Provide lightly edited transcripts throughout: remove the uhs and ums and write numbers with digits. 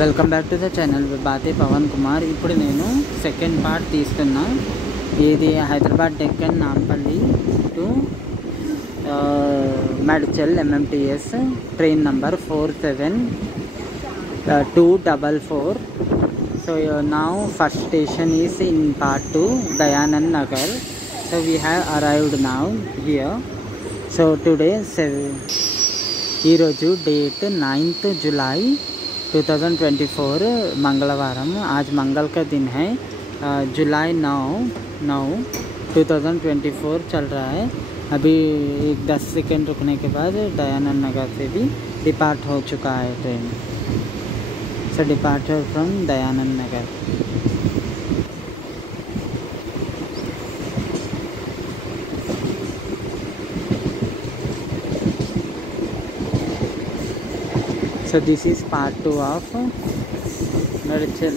Welcome back to the channel బాతే పవన్ కుమార్. ఇప్పుడు నేను సెకండ్ పార్ట్ తీస్తున్నా. ఇది Hyderabad Deccan Nampally to Medchal MMTS train number 47244. So now first station is in part 2 Dayanand Nagar. So we have arrived now here. So today ఈరోజు date 9th जुलाई 2024 मंगलवारम. आज मंगल का दिन है. जुलाई 9 2024 चल रहा है. अभी 10 सेकेंड रुकने के बाद दयानंद नगर से भी डिपार्ट हो चुका है ट्रेन. सो departure from Dayanand Nagar. So this is part 2 of Medchal,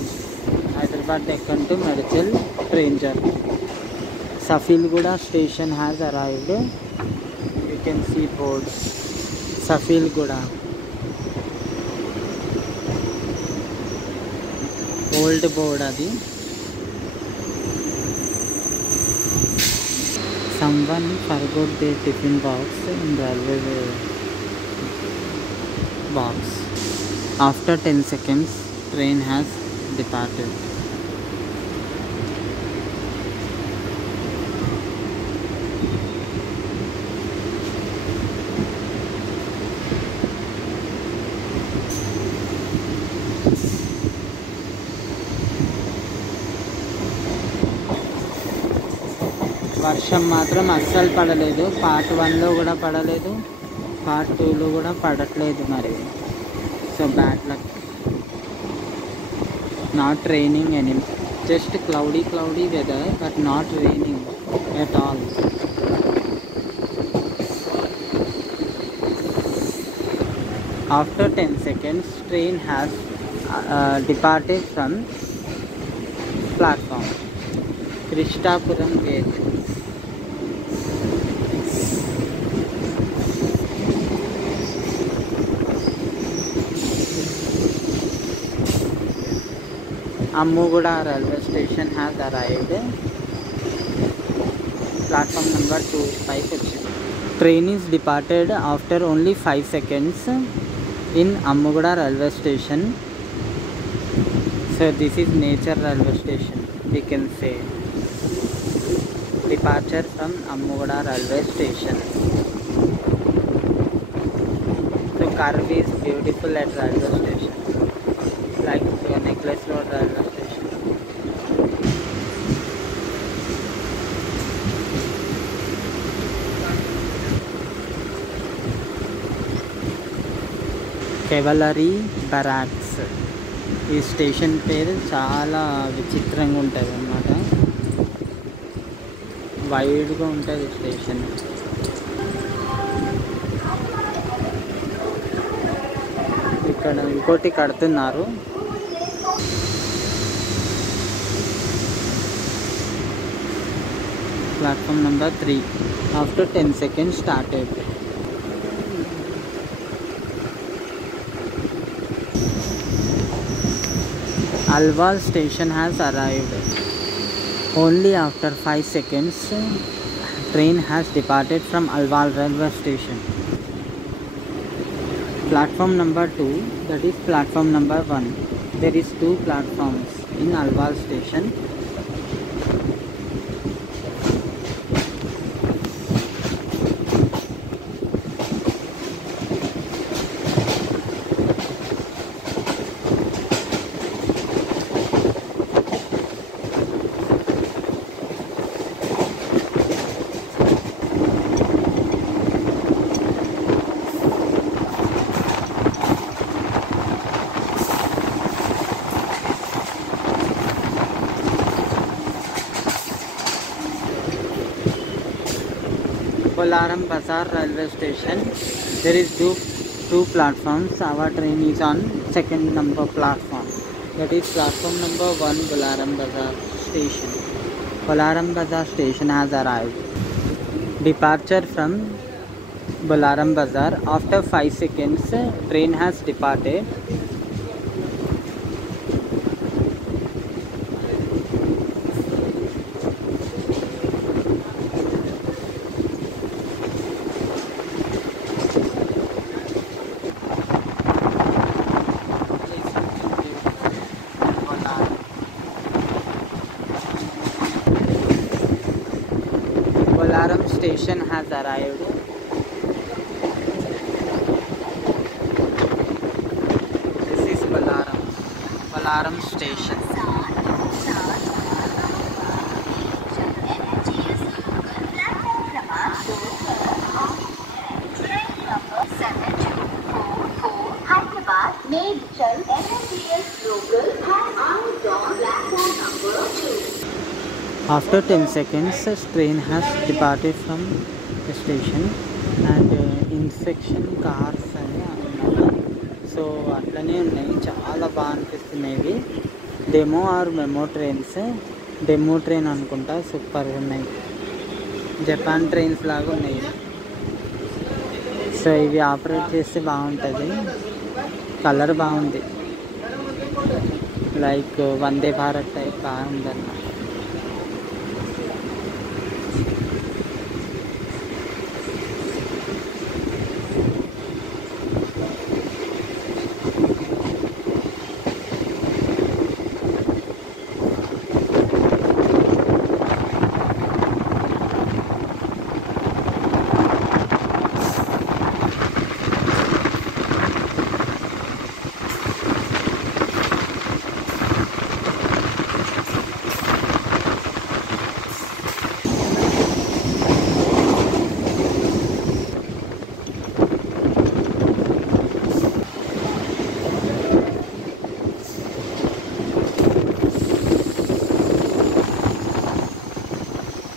Hyderabad Deccan to Medchal train journey. Safilguda station has arrived. You can see board Safilguda. Old board adi. Someone forgot their tiffin box in railway box. After 10 seconds, train has departed. వర్షం మాత్రం అస్సలు పడలేదు. పార్ట్ 1లో కూడా పడలేదు, పార్ట్ 2లో కూడా పడట్లేదు మరి. So bad luck. Not raining any, just cloudy weather but not raining at all. After 10 seconds train has departed from platform Krishnapuram gate. Ammuguda railway station has arrived. Platform number 2 by train is departed after only 5 seconds in Ammuguda railway station. So this is nature railway station, we can say. Departure from Ammuguda railway station. So curve is beautiful at railway station, like Necklace Road railway station. Cavalry Barracks. ఈ స్టేషన్ పేరు చాలా విచిత్రంగా ఉంటుంది అన్నమాట. వైడ్గా ఉంటుంది స్టేషన్. ఇక్కడ ఇంకోటి కడుతున్నారు. Platform number 3. ఆఫ్టర్ 10 seconds started. Alwal station has arrived. Only after 5 seconds train has departed from Alwal railway station. Platform number 2, that is platform number 1. There is 2 platforms in Alwal station. Bolaram Bazaar railway station. There is two platforms. Our train is on second number platform. That is platform number 1, Bolaram Bazaar station. Bolaram Bazaar station has arrived. Departure from Bolaram Bazaar. After 5 seconds, train has departed. station has arrived. This is Ballaram station. Medchal NMBS local has arrived on platform number 2. After 10 seconds, the train has departed from the station and inspection cars అని అన్నారు. సో అట్లనే ఉన్నాయి, చాలా బాగా అనిపిస్తున్నాయి ఇవి. Demo or memo trains, demo train అనుకుంటా, సూపర్గా ఉన్నాయి. జపాన్ ట్రైన్స్ లాగా ఉన్నాయి. సో ఇవి ఆపరేట్ చేస్తే బాగుంటుంది. కలర్ బాగుంది, లైక్ వందే భారత్ టైప్ బాగుందన్న.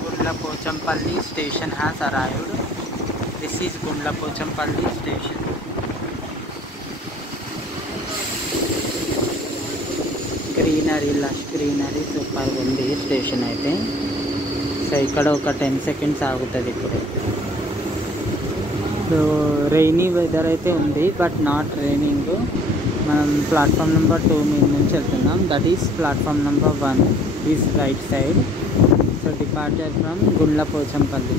Gundlapochamapalli station has arrived. This is Gundlapochamapalli station. Greenery, lush greenery, సూపర్గా ఉంది స్టేషన్ అయితే. సో ఇక్కడ ఒక 10 సెకండ్స్ ఆగుతుంది ఇప్పుడు. సో రైనీ వెదర్ అయితే ఉంది, బట్ నాట్ రైనింగ్. మనం ప్లాట్ఫామ్ నెంబర్ 2 మీద నుంచి వెళ్తున్నాం. That is platform number 1 is right side. So departure from Gundlapochampally.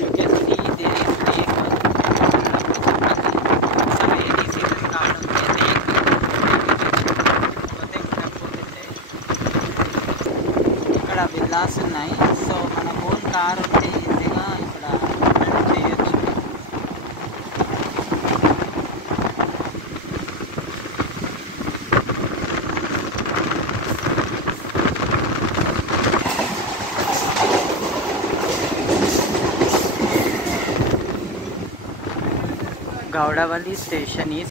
You can see there is lake Guндlapochamapalli. So rainy season కావడం ఇక్కడ విల్లాస్ ఉన్నాయి. సో మన ఓన్ కార్ ఉంటే ఈజీగా ఇక్కడ చేయొచ్చు. Gowdavalli station is